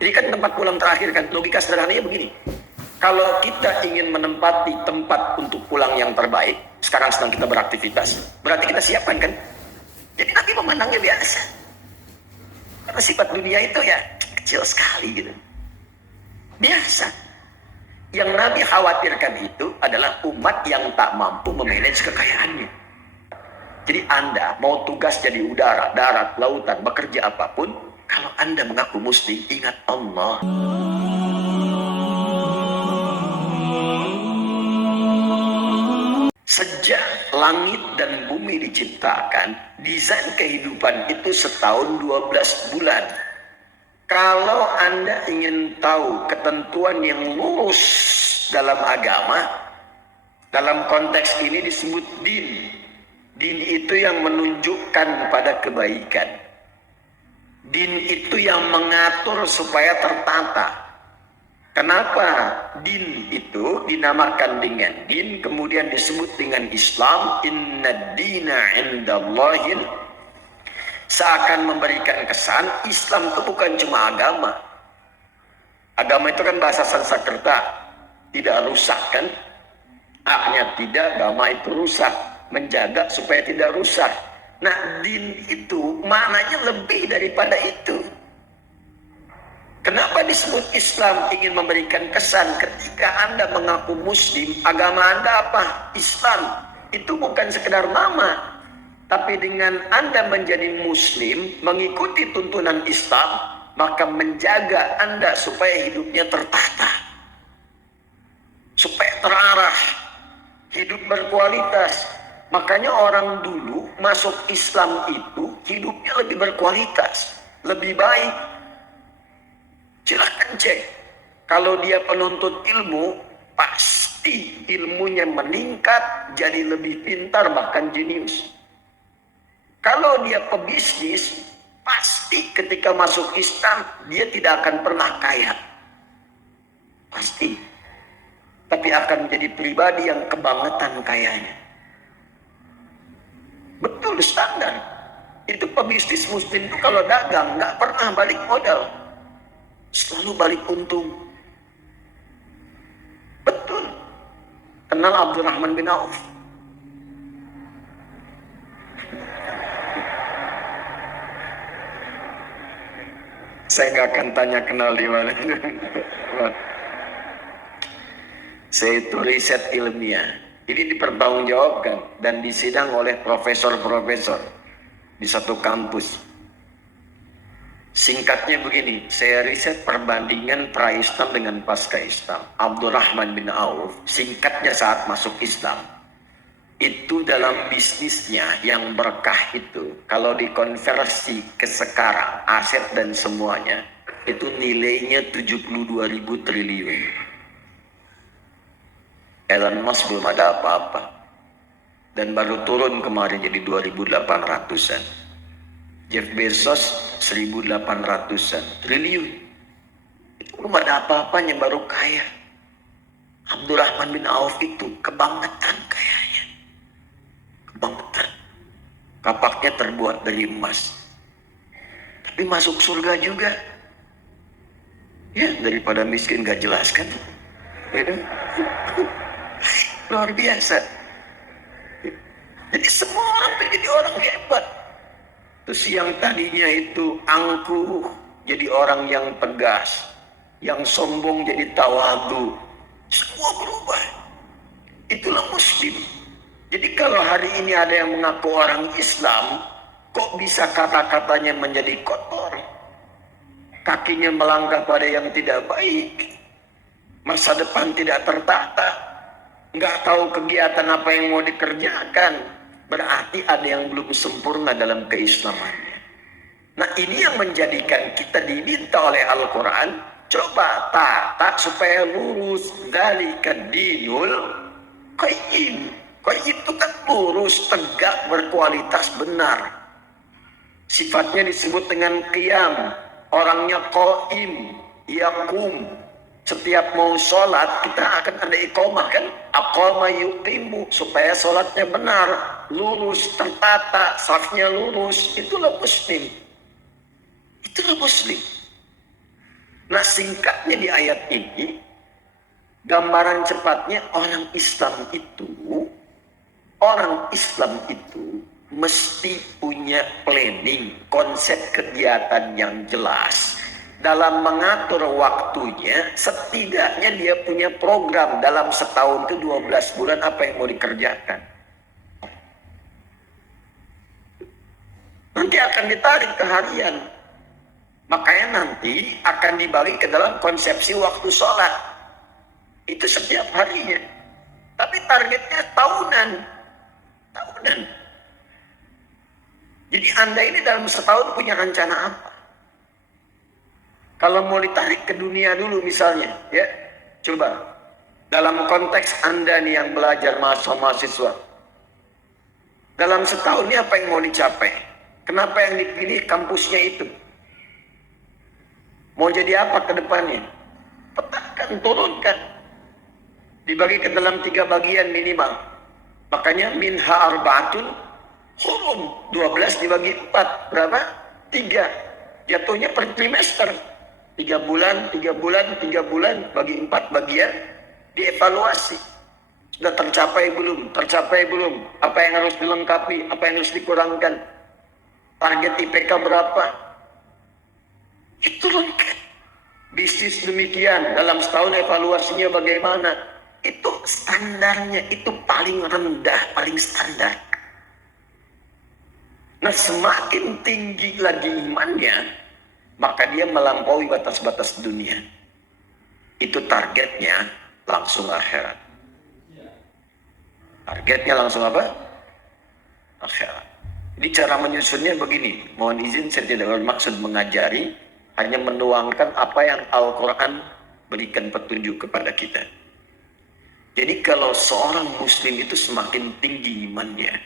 Jadi kan tempat pulang terakhir kan, logika sederhananya begini. Kalau kita ingin menempati tempat untuk pulang yang terbaik, sekarang sedang kita beraktivitas, berarti kita siapkan kan? Jadi Nabi memandangnya biasa. Karena sifat dunia itu ya kecil sekali gitu. Biasa. Yang Nabi khawatirkan itu adalah umat yang tak mampu memanage kekayaannya. Jadi Anda mau tugas jadi udara, darat, lautan, bekerja apapun, kalau Anda mengaku muslim, ingat Allah. Sejak langit dan bumi diciptakan, desain kehidupan itu setahun 12 bulan. Kalau Anda ingin tahu ketentuan yang lurus dalam agama, dalam konteks ini disebut din. Din itu yang menunjukkan pada kebaikan. Din itu yang mengatur supaya tertata. Kenapa din itu dinamakan dengan din, kemudian disebut dengan Islam? Inna dina indallahil, seakan memberikan kesan Islam itu bukan cuma agama. Agama itu kan bahasa Sanskerta, tidak rusak kan? A-nya tidak, agama itu rusak, menjaga supaya tidak rusak. Nah, din itu maknanya lebih daripada itu. Kenapa disebut Islam? Ingin memberikan kesan ketika Anda mengaku muslim, agama Anda apa? Islam. Itu bukan sekedar nama. Tapi dengan Anda menjadi muslim, mengikuti tuntunan Islam, maka menjaga Anda supaya hidupnya tertata. Supaya terarah. Hidup berkualitas. Makanya orang dulu masuk Islam itu hidupnya lebih berkualitas. Lebih baik. Silahkan cek. Kalau dia penuntut ilmu, pasti ilmunya meningkat, jadi lebih pintar, bahkan jenius. Kalau dia pebisnis, pasti ketika masuk Islam, dia tidak akan pernah kaya. Pasti. Tapi akan menjadi pribadi yang kebangetan kayanya. Betul standar. Itu pebisnis muslim itu kalau dagang, nggak pernah balik modal. Selalu balik untung. Betul. Kenal Abdurrahman bin Auf? Saya nggak akan tanya kenal di mana. Saya itu riset ilmiah. Ini dipertanggungjawabkan dan disidang oleh profesor-profesor di satu kampus. Singkatnya begini, saya riset perbandingan pra-Islam dengan pasca-Islam. Abdurrahman bin Auf, singkatnya saat masuk Islam, itu dalam bisnisnya yang berkah itu, kalau dikonversi ke sekarang, aset dan semuanya, itu nilainya 72.000 triliun. Elon Musk belum ada apa-apa. Dan baru turun kemarin jadi 2.800-an. Jeff Bezos 1.800-an triliun. Itu belum ada apa-apanya, baru kaya. Abdurrahman bin Auf itu kebangetan kayanya. Kebangetan. Kapaknya terbuat dari emas. Tapi masuk surga juga. Ya, daripada miskin gak jelas kan. Ya, luar biasa. Jadi semua orang jadi orang hebat. Terus yang tadinya itu angkuh jadi orang yang tegas, yang sombong jadi tawadu. Semua berubah. Itulah muslim. Jadi kalau hari ini ada yang mengaku orang Islam, kok bisa kata-katanya menjadi kotor? Kakinya melangkah pada yang tidak baik. Masa depan tidak tertata. Nggak tahu kegiatan apa yang mau dikerjakan. Berarti ada yang belum sempurna dalam keislamannya. Nah, ini yang menjadikan kita diminta oleh Al-Quran, coba tata supaya lurus. Dzalika dinul qayyim. Qayyim itu kan lurus, tegak, berkualitas, benar. Sifatnya disebut dengan qiyam. Orangnya qaim, yaqum. Setiap mau sholat, kita akan ada iqamah kan? Aqama yuqimu, supaya sholatnya benar, lurus, tertata, safnya lurus. Itulah muslim. Itulah muslim. Nah, Karena singkatnya di ayat ini, gambaran cepatnya orang Islam itu mesti punya planning, konsep kegiatan yang jelas. Dalam mengatur waktunya, setidaknya dia punya program dalam setahun itu 12 bulan apa yang mau dikerjakan. Nanti akan ditarik ke harian. Makanya nanti akan dibagi ke dalam konsepsi waktu sholat. Itu setiap harinya. Tapi targetnya tahunan. Jadi Anda ini dalam setahun punya rencana apa? Kalau mau ditarik ke dunia dulu misalnya, ya, coba. Dalam konteks Anda nih yang belajar mahasiswa. Dalam setahun ini apa yang mau dicapai? Kenapa yang dipilih kampusnya itu? Mau jadi apa ke depannya? Petakan, turunkan. Dibagi ke dalam 3 bagian minimal. Makanya minha arba'atun hurum. 12 dibagi 4. Berapa? 3. Jatuhnya per trimester. 3 bulan, 3 bulan, 3 bulan. Bagi 4 bagian. Dievaluasi. Sudah tercapai belum? Tercapai belum? Apa yang harus dilengkapi? Apa yang harus dikurangkan? Target IPK berapa? Itu lengkap. Bisnis demikian, dalam setahun evaluasinya bagaimana? Itu standarnya, itu paling rendah, paling standar. Nah, semakin tinggi lagi imannya, maka dia melampaui batas-batas dunia. Itu targetnya langsung akhirat. Targetnya langsung apa? Akhirat. Jadi cara menyusunnya begini. Mohon izin, saya tidak bermaksud mengajari, hanya menuangkan apa yang Al-Quran berikan petunjuk kepada kita. Jadi kalau seorang muslim itu semakin tinggi imannya,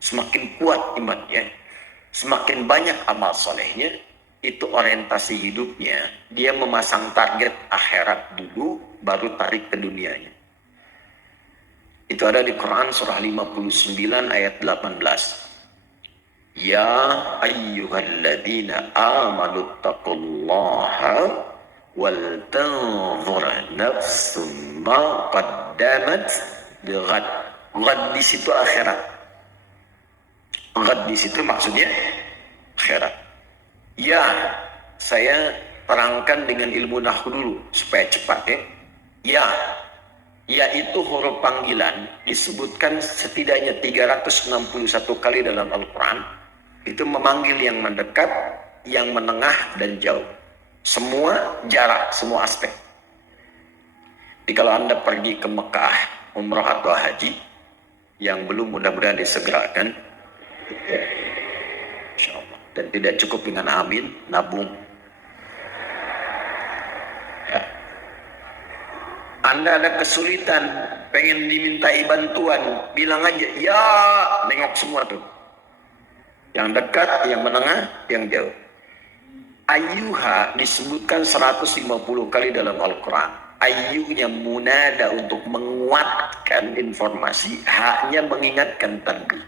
semakin kuat imannya, semakin banyak amal solehnya, itu orientasi hidupnya. Dia memasang target akhirat dulu, baru tarik ke dunianya. Itu ada di Quran surah 59 ayat 18. Ya ayyuhalladzina amanu taqullaha wal tanzur nafsum ma qaddamat lighad. Ghad di situ akhirat. Ghad di situ maksudnya akhirat. Ya, saya terangkan dengan ilmu nahwu dulu supaya cepat ya. Ya, yaitu huruf panggilan disebutkan setidaknya 361 kali dalam Al-Quran. Itu memanggil yang mendekat, yang menengah, dan jauh. Semua jarak, semua aspek. Jadi kalau Anda pergi ke Mekah, umrah atau haji, yang belum mudah-mudahan disegerakan, Insya Allah. Dan tidak cukup dengan amin, nabung. Ya. Anda ada kesulitan, pengen dimintai bantuan, bilang aja, ya, nengok semua tuh. Yang dekat, yang menengah, yang jauh. Ayyuha disebutkan 150 kali dalam Al-Quran. Ayyuhnya munada untuk menguatkan informasi, haknya mengingatkan tadi.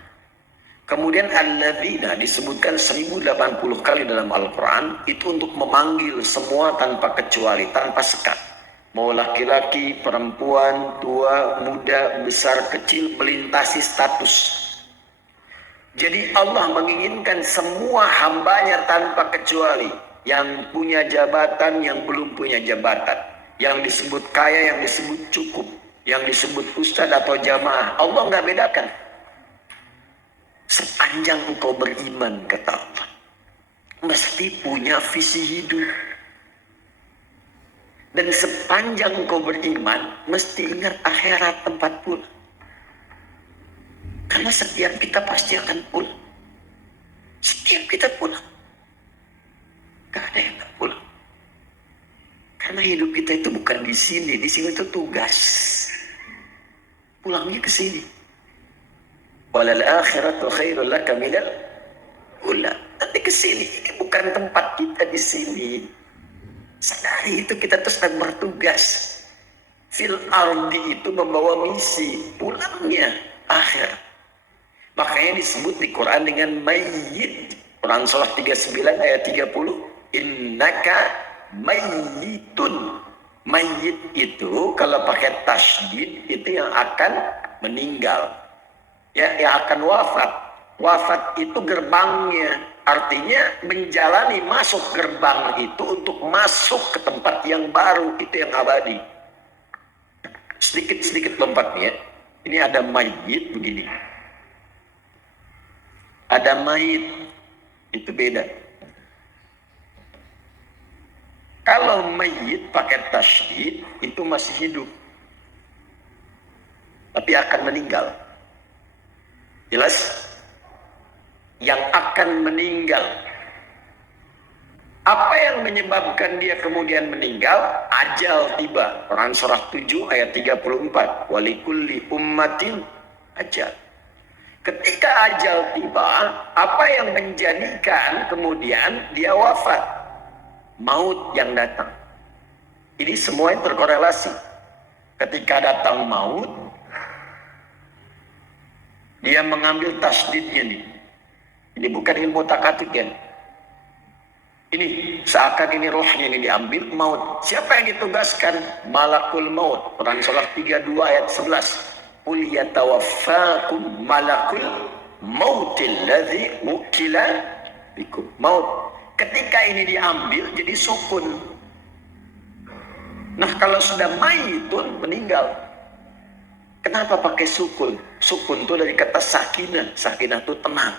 Kemudian alladzina disebutkan 1080 kali dalam Al-Quran, itu untuk memanggil semua tanpa kecuali, tanpa sekat. Mau laki-laki, perempuan, tua, muda, besar, kecil, melintasi status. Jadi Allah menginginkan semua hambanya tanpa kecuali. Yang punya jabatan, yang belum punya jabatan. Yang disebut kaya, yang disebut cukup. Yang disebut ustadz atau jamaah. Allah nggak bedakan. Sepanjang engkau beriman, kata Allah, mesti punya visi hidup. Dan sepanjang engkau beriman, mesti ingat akhirat tempat pulang. Karena setiap kita pasti akan pulang. Setiap kita pulang. Gak ada yang gak pulang. Karena hidup kita itu bukan di sini. Di sini itu tugas. Pulangnya ke sini. Walal akhiratu khairul laka minal ula. Nanti ke sini. Ini bukan tempat kita di sini. Sadari itu, kita terus sedang bertugas. Fil ardi itu membawa misi. Pulangnya akhir. Makanya disebut di Quran dengan mayyit. Quran surah 39 ayat 30. Innaka mayyitun. Mayyit itu kalau pakai tasydid itu yang akan meninggal. Ya, yang akan wafat. Wafat itu gerbangnya. Artinya menjalani masuk gerbang itu untuk masuk ke tempat yang baru. Itu yang abadi. Sedikit-sedikit lompatnya. Ini ada mayit begini. Ada mayit. Itu beda. Kalau mayit pakai tasydid itu masih hidup. Tapi akan meninggal. Jelas? Yang akan meninggal. Apa yang menyebabkan dia kemudian meninggal? Ajal tiba. Quran surah 7 ayat 34. Walikulli ummatin ajal. Ketika ajal tiba, apa yang menjadikan kemudian dia wafat? Maut yang datang. Ini semua yang berkorelasi. Ketika datang maut, dia mengambil tasdidnya nih. Ini bukan ilmu takatut ya. Ini seakan ini rohnya ini diambil maut. Siapa yang ditugaskan? Malakul maut. Quran surah 32 ayat 11. Qul yatawaffakum malakul mautil ladzi wukila bikum. Maut. Ketika ini diambil jadi sukun. Nah, kalau sudah mayitun meninggal. Kenapa pakai sukun? Sukun itu dari kata sakinah. Sakinah itu tenang.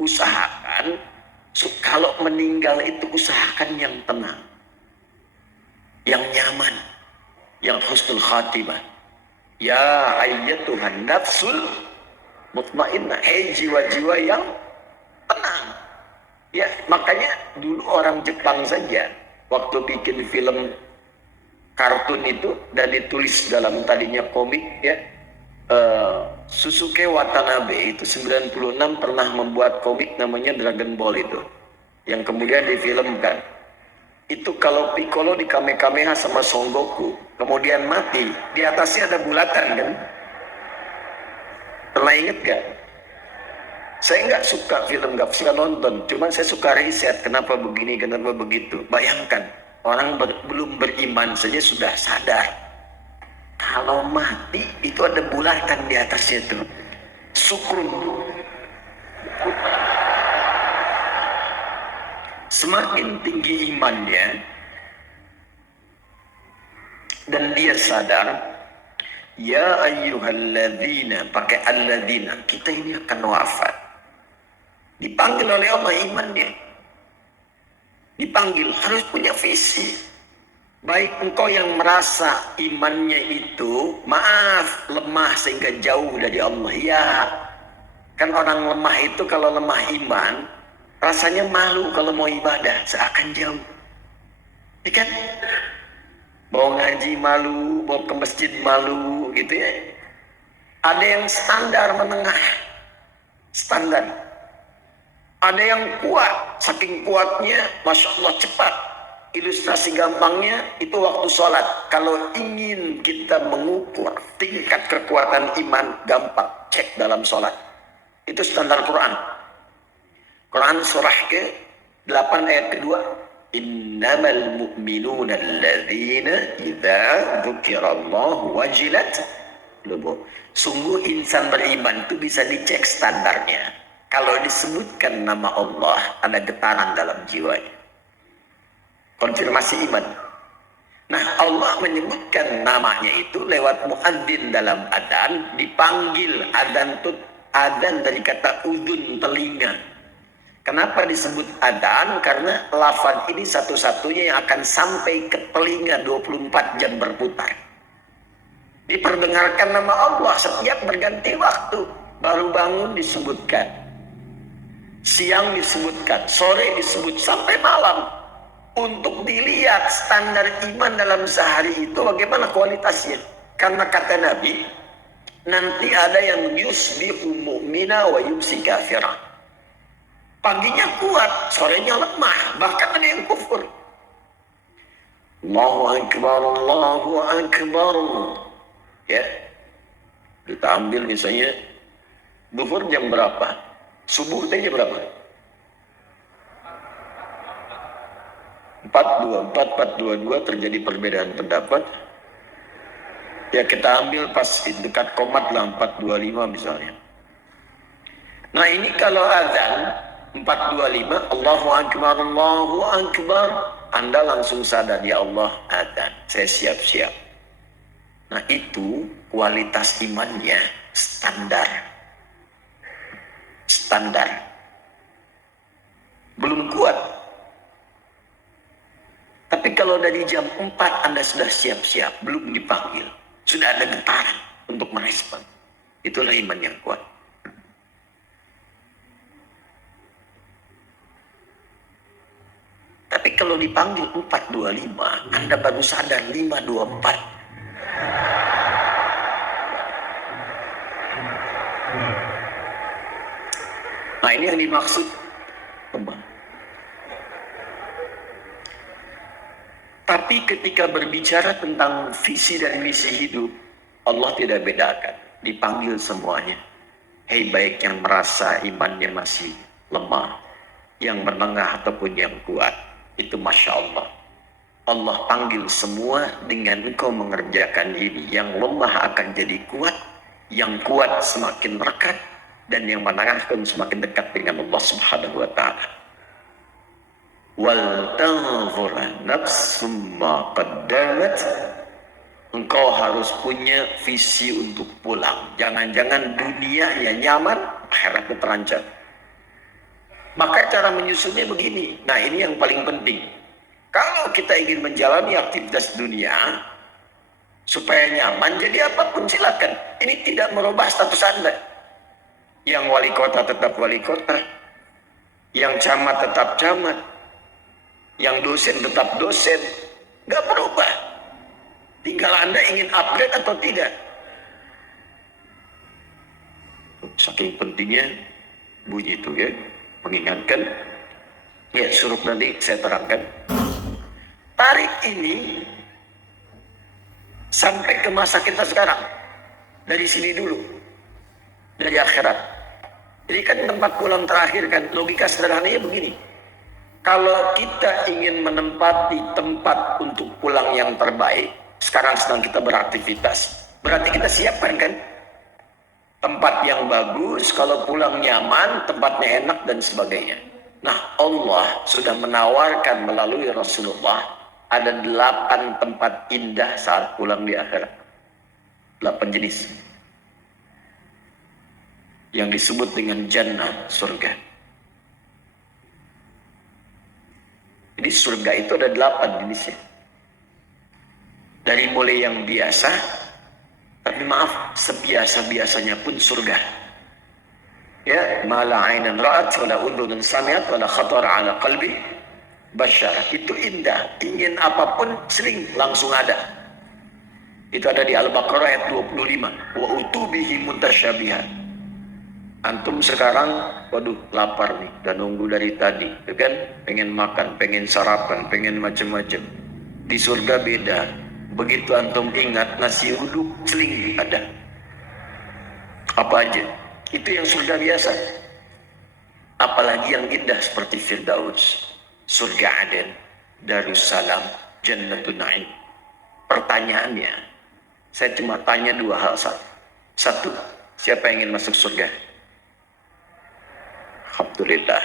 Usahakan kalau meninggal itu usahakan yang tenang, yang nyaman, yang husnul khatimah. Ya ayyatuhan nafsul mutmainnah, hei jiwa-jiwa yang tenang. Ya, makanya dulu orang Jepang saja waktu bikin film kartun itu dan ditulis dalam tadinya komik ya. Susuke Watanabe itu 96 pernah membuat komik namanya Dragon Ball itu yang kemudian difilmkan. Itu kalau Piccolo di Kamehameha sama Son Goku kemudian mati, di atasnya ada bulatan kan? Pernah inget gak? Saya nggak suka film, nggak suka nonton, cuma saya suka riset kenapa begini, kenapa begitu. Bayangkan orang belum beriman saja sudah sadar kalau mati itu ada bulatan di atasnya itu. Sukun. Semakin tinggi imannya dan dia sadar, ya ayyuhalladzina, pakai alladzina, kita ini akan wafat. Dipanggil oleh Allah iman dia. Dipanggil harus punya visi. Baik engkau yang merasa imannya itu, maaf, lemah sehingga jauh dari Allah. Ya, kan orang lemah itu kalau lemah iman, rasanya malu kalau mau ibadah, seakan jauh. Ya kan? Mau ngaji malu, mau ke masjid malu, gitu ya. Ada yang standar menengah, standar. Ada yang kuat, saking kuatnya, Masya Allah cepat. Ilustrasi gampangnya itu waktu sholat. Kalau ingin kita mengukur tingkat kekuatan iman, gampang cek dalam sholat. Itu standar Quran. Quran surah ke-8 ayat kedua. Innamal mu'minuna alladzina idza dzukirallahu wajilat qulubuhum. Sungguh insan beriman itu bisa dicek standarnya. Kalau disebutkan nama Allah, ada getaran dalam jiwanya. Konfirmasi iman. Nah, Allah menyebutkan namanya itu lewat muadzin dalam adzan, dipanggil adzan itu adzan dari kata udhun, telinga. Kenapa disebut adzan? Karena lafaz ini satu-satunya yang akan sampai ke telinga 24 jam berputar. Diperdengarkan nama Allah setiap berganti waktu. Baru bangun disebutkan, siang disebutkan, sore disebut, sampai malam. Untuk dilihat standar iman dalam sehari itu bagaimana kualitasnya. Karena kata Nabi, nanti ada yang yusbihu mu'mina wa yumsi kafira. Paginya kuat, sorenya lemah, bahkan ada yang kufur. Allahu Akbar, Allahu Akbar. Ya, kita ambil misalnya duhur jam berapa, subuh tanya berapa? 4 424, 422 terjadi perbedaan pendapat. Ya kita ambil pas dekat komat lah 425 misalnya. Nah ini kalau azan 425 Allahu Akbar, Allahu Akbar, Anda langsung sadar, ya Allah azan, saya siap-siap. Nah itu kualitas imannya standar. Belum kuat. Tapi kalau dari jam 4 Anda sudah siap-siap, belum dipanggil, sudah ada getaran untuk merespon. Itulah iman yang kuat. Tapi kalau dipanggil 425, Anda baru sadar 524. Nah ini yang dimaksud. Tapi ketika berbicara tentang visi dan misi hidup, Allah tidak bedakan. Dipanggil semuanya. Hei baik yang merasa imannya masih lemah, yang menengah ataupun yang kuat. Itu Masya Allah. Allah panggil semua dengan engkau mengerjakan ini. Yang lemah akan jadi kuat, yang kuat semakin rekat, dan yang menengah akan semakin dekat dengan Allah Subhanahu wa Ta'ala. Wal tanzur nafsum ma qaddamat. Engkau harus punya visi untuk pulang. Jangan-jangan dunia yang nyaman, akhiratnya terancam. Maka cara menyusunnya begini. Nah ini yang paling penting. Kalau kita ingin menjalani aktivitas dunia supaya nyaman, jadi apapun silakan. Ini tidak merubah status Anda. Yang wali kota tetap wali kota, yang camat tetap camat, yang dosen tetap dosen, nggak berubah. Tinggal Anda ingin upgrade atau tidak. Saking pentingnya bunyi itu ya, mengingatkan. Ya suruh nanti saya terangkan. Tarik ini sampai ke masa kita sekarang. Dari sini dulu, dari akhirat. Jadi kan tempat pulang terakhir kan, logika sederhananya begini. Kalau kita ingin menempati tempat untuk pulang yang terbaik, sekarang sedang kita beraktivitas. Berarti kita siapkan kan tempat yang bagus, kalau pulang nyaman, tempatnya enak dan sebagainya. Nah Allah sudah menawarkan melalui Rasulullah ada 8 tempat indah saat pulang di akhirat. 8 jenis. Yang disebut dengan jannah, surga. Jadi surga itu ada 8 jenisnya. Dari mulai yang biasa, tapi maaf, sebiasa-biasanya pun surga. Ya, ma la 'ainan ra'at wa la udhunun sami'at wa la khatara 'ala qalbi bashar. Itu indah, ingin apapun sering langsung ada. Itu ada di Al-Baqarah ayat 25. Wa utubihi mutasyabihat. Antum sekarang, waduh lapar nih, dan nunggu dari tadi, kan? Pengen makan, pengen sarapan, pengen macam-macam. Di surga beda. Begitu antum ingat nasi uduk, seling ada. Apa aja? Itu yang surga biasa. Apalagi yang indah seperti Firdaus, surga Aden, Darussalam, Jannatun Na'im. Pertanyaannya, saya cuma tanya 2 hal. Satu, siapa yang ingin masuk surga? Alhamdulillah.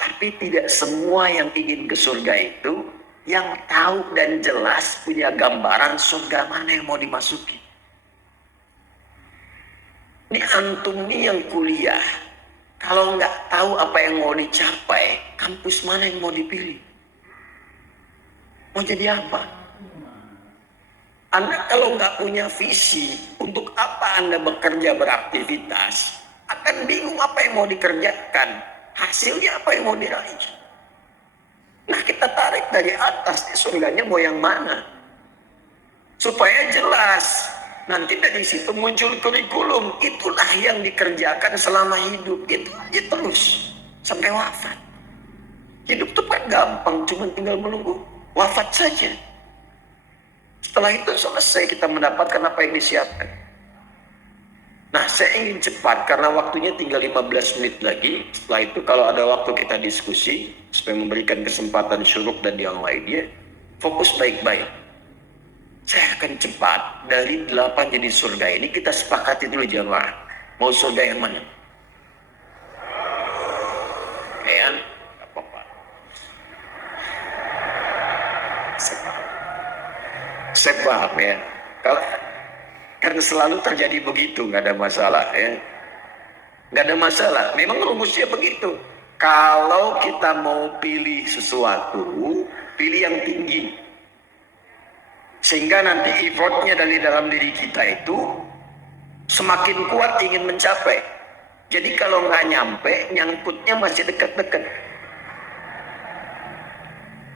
Tapi tidak semua yang ingin ke surga itu yang tahu dan jelas punya gambaran surga mana yang mau dimasuki. Ini antum nih yang kuliah, kalau nggak tahu apa yang mau dicapai, kampus mana yang mau dipilih? Mau jadi apa? Anda kalau nggak punya visi, untuk apa Anda bekerja beraktivitas, akan bingung apa yang mau dikerjakan, hasilnya apa yang mau diraih. Nah kita tarik dari atas, surganya mau yang mana? Supaya jelas, nanti dari situ muncul kurikulum, itulah yang dikerjakan selama hidup, itu aja terus, sampai wafat. Hidup itu kan gampang, cuma tinggal menunggu wafat saja. Setelah itu selesai kita mendapatkan apa yang disiapkan. Nah, saya ingin cepat karena waktunya tinggal 15 menit lagi. Setelah itu kalau ada waktu kita diskusi supaya memberikan kesempatan Syuruk dan yang lainnya. Fokus baik-baik. Saya akan cepat. Dari 8 jenis surga ini kita sepakati dulu jamaah. Mau surga yang mana? Ya, nggak apa-apa. Saya paham ya. Kalau kan selalu terjadi begitu, nggak ada masalah ya. Nggak ada masalah. Memang rumusnya begitu. Kalau kita mau pilih sesuatu, pilih yang tinggi. Sehingga nanti effortnya dari dalam diri kita itu semakin kuat ingin mencapai. Jadi kalau nggak nyampe, nyangkutnya masih dekat-dekat.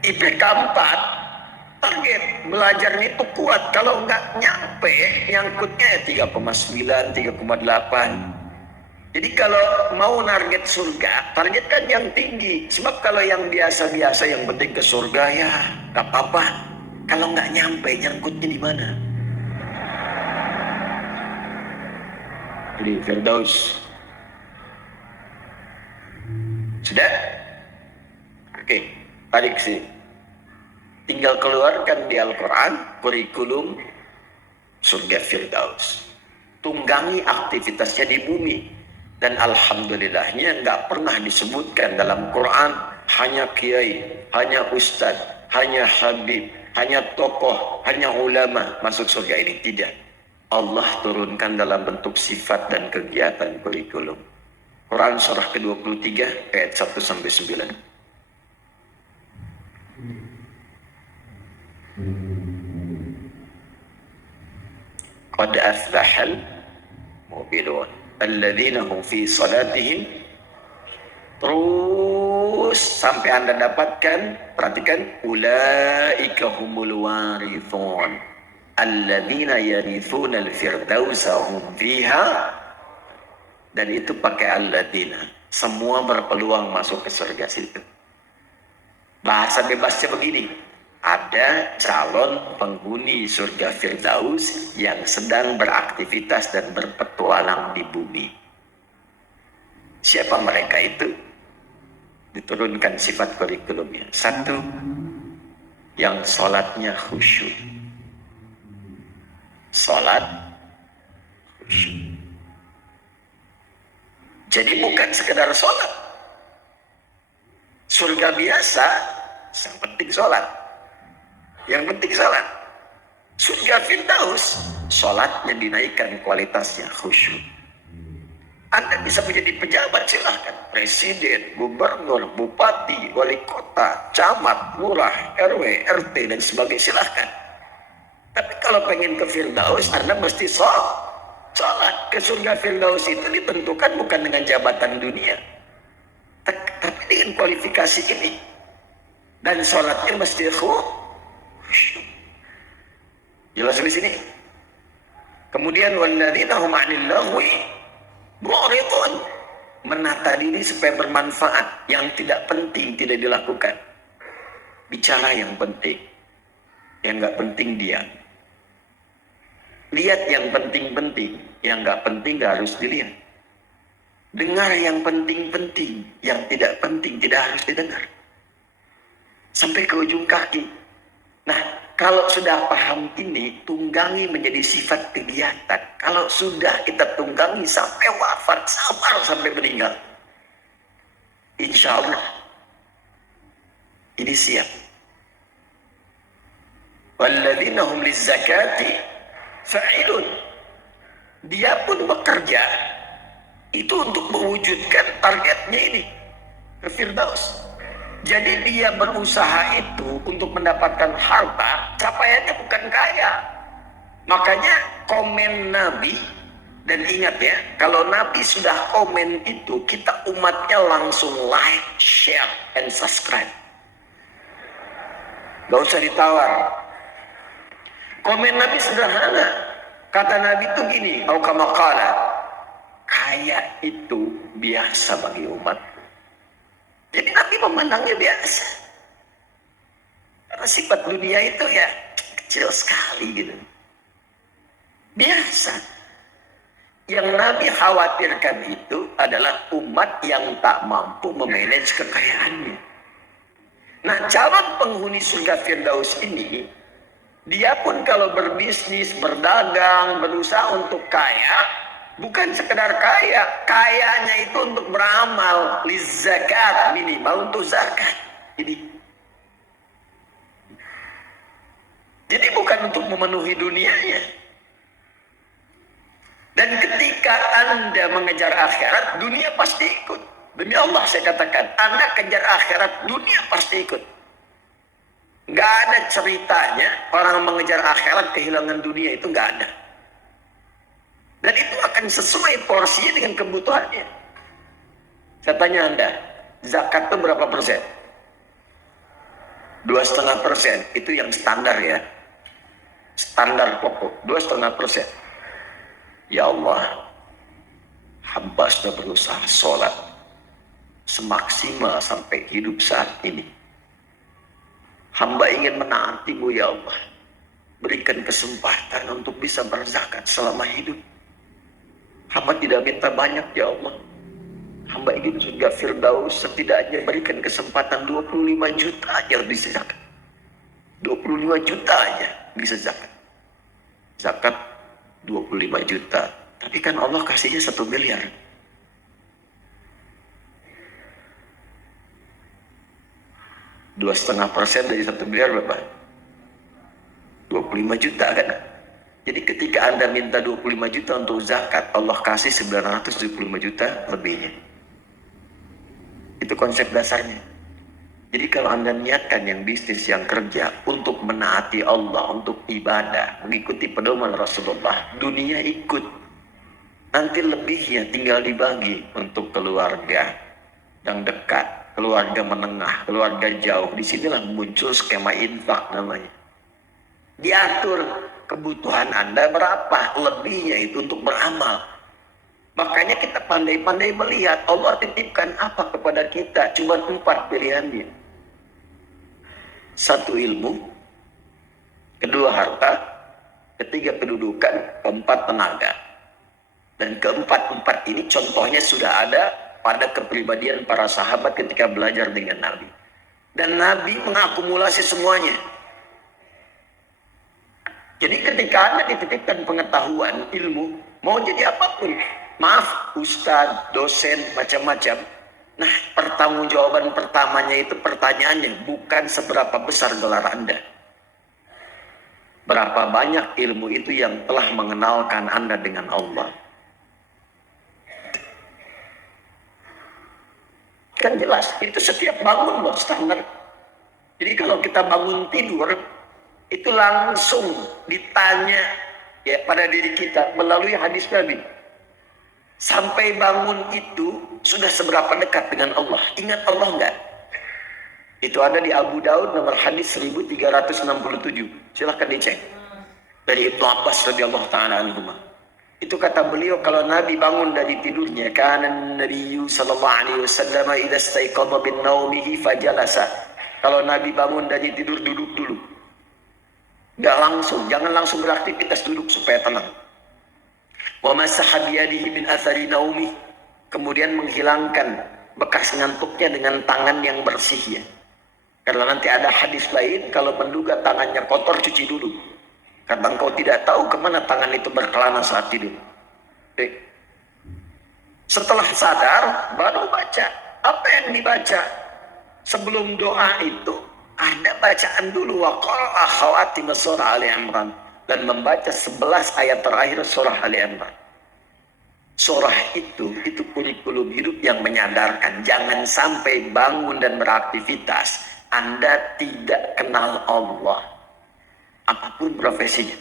IPK 4, target belajar itu kuat. Kalau nggak nyampe, nyangkutnya 3,9, 3,8. Jadi kalau mau target surga, targetkan yang tinggi. Sebab kalau yang biasa-biasa yang penting ke surga ya nggak apa-apa. Kalau nggak nyampe, nyangkutnya di mana? Di Firdaus. Sudah? Oke, tarik sih. Tinggal keluarkan di Al-Quran kurikulum surga Firdaus. Tunggangi aktivitasnya di bumi. Dan alhamdulillahnya nggak pernah disebutkan dalam Quran hanya kiai, hanya ustadz, hanya habib, hanya tokoh, hanya ulama masuk surga ini. Tidak. Allah turunkan dalam bentuk sifat dan kegiatan kurikulum. Quran surah ke-23 ayat 1-9. Qad aflahal mu'minun alladzina hum fi salatihim, terus sampai Anda dapatkan, perhatikan, ulaika humul warithun alladzina yarithuna al-firdausa hum fiha, dan itu pakai alladzina, semua berpeluang masuk ke surga situ. Bahasa bebasnya begini, ada calon penghuni surga Firdaus yang sedang beraktivitas dan berpetualang di bumi. Siapa mereka itu? Diturunkan sifat kurikulumnya. 1, yang sholatnya khusyuk. Sholat khusyuk. Jadi bukan sekedar sholat. Surga biasa, yang penting sholat. Yang penting sholat. Surga Firdaus, sholatnya dinaikkan kualitasnya khusyuk. Anda bisa menjadi pejabat, silahkan. Presiden, gubernur, bupati, wali kota, camat, lurah, RW, RT, dan sebagainya, silahkan. Tapi kalau pengen ke Firdaus, Anda mesti sholat. Ke surga Firdaus itu ditentukan bukan dengan jabatan dunia, tapi dengan kualifikasi ini. Dan sholatnya mesti khusyuk. Jelas di sini. Kemudian walladzina hum 'anil lagwi mu'ridun, menata diri supaya bermanfaat. Yang tidak penting tidak dilakukan. Bicara yang penting, yang nggak penting diam. Lihat yang penting-penting, yang nggak penting nggak harus dilihat. Dengar yang penting-penting, yang tidak penting tidak harus didengar. Sampai ke ujung kaki. Nah, kalau sudah paham ini, tunggangi menjadi sifat kegiatan. Kalau sudah kita tunggangi sampai wafat, sabar sampai meninggal, insya Allah ini siap. Walladzina hum lizzakati fa'ilun. Dia pun bekerja itu untuk mewujudkan targetnya ini ke Firdaus. Jadi dia berusaha itu untuk mendapatkan harta, capaiannya bukan kaya. Makanya komen Nabi, dan ingat ya, kalau Nabi sudah komen itu, kita umatnya langsung like, share, and subscribe. Gak usah ditawar. Komen Nabi sederhana. Kata Nabi itu gini, au kama qala, kaya itu biasa bagi umat. Jadi Nabi memandangnya biasa. Karena sifat dunia itu ya kecil sekali gitu. Biasa. Yang Nabi khawatirkan itu adalah umat yang tak mampu memanage kekayaannya. Nah, calon penghuni surga Firdaus ini, dia pun kalau berbisnis, berdagang, berusaha untuk kaya, bukan sekedar kaya, kayanya itu untuk beramal, lizakat, minimal untuk zakat. Jadi bukan untuk memenuhi dunianya. Dan ketika Anda mengejar akhirat, dunia pasti ikut. Demi Allah saya katakan, Anda kejar akhirat, dunia pasti ikut. Gak ada ceritanya orang mengejar akhirat kehilangan dunia, itu gak ada. Dan itu akan sesuai porsinya dengan kebutuhannya. Saya tanya Anda, zakat itu berapa persen? 2,5%, itu yang standar ya. Standar pokok, 2,5%. Ya Allah, hamba sudah berusaha sholat semaksimal sampai hidup saat ini. Hamba ingin menaati-Mu ya Allah. Berikan kesempatan untuk bisa berzakat selama hidup. Hamba tidak minta banyak ya Allah. Hamba ingin surga Firdaus, setidaknya berikan kesempatan 25 juta aja bisa zakat. 25 juta aja bisa zakat. Zakat 25 juta. Tapi kan Allah kasihnya 1 miliar. Dua 2,5% dari 1 miliar berapa? 25 juta kan? Jadi ketika Anda minta 25 juta untuk zakat, Allah kasih 975 juta lebihnya. Itu konsep dasarnya. Jadi kalau Anda niatkan yang bisnis, yang kerja untuk menaati Allah, untuk ibadah, mengikuti pedoman Rasulullah, dunia ikut. Nanti lebihnya tinggal dibagi untuk keluarga yang dekat, keluarga menengah, keluarga jauh. Disinilah muncul skema infak namanya. Diatur kebutuhan Anda berapa, lebihnya itu untuk beramal. Makanya kita pandai-pandai melihat Allah titipkan apa kepada kita. Cuma 4 pilihannya. 1 ilmu, 2 harta, 3 kedudukan, 4 tenaga. Dan keempat ini contohnya sudah ada pada kepribadian para sahabat ketika belajar dengan Nabi. Dan Nabi mengakumulasi semuanya. Jadi ketika Anda dititipkan pengetahuan, ilmu, mau jadi apapun, maaf, ustadz, dosen, macam-macam. Nah, pertanggungjawaban pertamanya itu pertanyaannya bukan seberapa besar gelar Anda. Berapa banyak ilmu itu yang telah mengenalkan Anda dengan Allah. Kan jelas, itu setiap bangun loh standar. Jadi kalau kita bangun tidur, itu langsung ditanya ya pada diri kita melalui hadis Nabi. Sampai bangun itu sudah seberapa dekat dengan Allah. Ingat Allah enggak? Itu ada di Abu Daud nomor hadis 1367. Silahkan dicek. Dari Ibnu Abbas radhiyallahu ta'ala anhuma. Itu kata beliau kalau Nabi bangun dari tidurnya, kana Nabi sallallahu alaihi wasallam idza istayqadha min naumihi fajalasa. Kalau Nabi bangun dari tidur, duduk dulu. Jangan langsung beraktivitas, duduk supaya tenang. Wa masaha biyadihi min athari naumi. Kemudian menghilangkan bekas ngantuknya dengan tangan yang bersih ya. Karena nanti ada hadis lain, kalau menduga tangannya kotor, cuci dulu. Karena engkau tidak tahu kemana tangan itu berkelana saat tidur. Setelah sadar, baru baca. Apa yang dibaca? Sebelum doa itu, ada bacaan dulu. Wa qara'a khawatim surah Ali Imran. Dan membaca 11 ayat terakhir surah Ali Imran. Surah itu kurikulum hidup yang menyadarkan. Jangan sampai bangun dan beraktivitas Anda tidak kenal Allah. Apapun profesinya.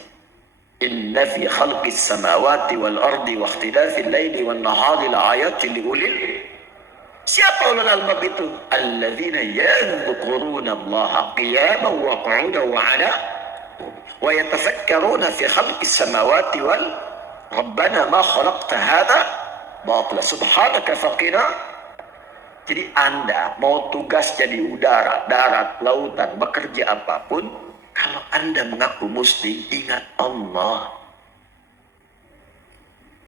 Inna fi khalqis samawati wal ardi wa ikhtilafil laili wan nahari laayatin liulil. Siapa ulul albab itu? Alladzina yadhkuruna Allah qiyaman wa qu'udan wa 'ala wa yatafakkaruna fi khalqis samawati wal Rabbana ma khalaqta hadha batila subhanaka faqina. Jadi Anda mau tugas jadi udara, darat, lautan, bekerja apapun, kalau Anda mengaku muslim, ingat Allah.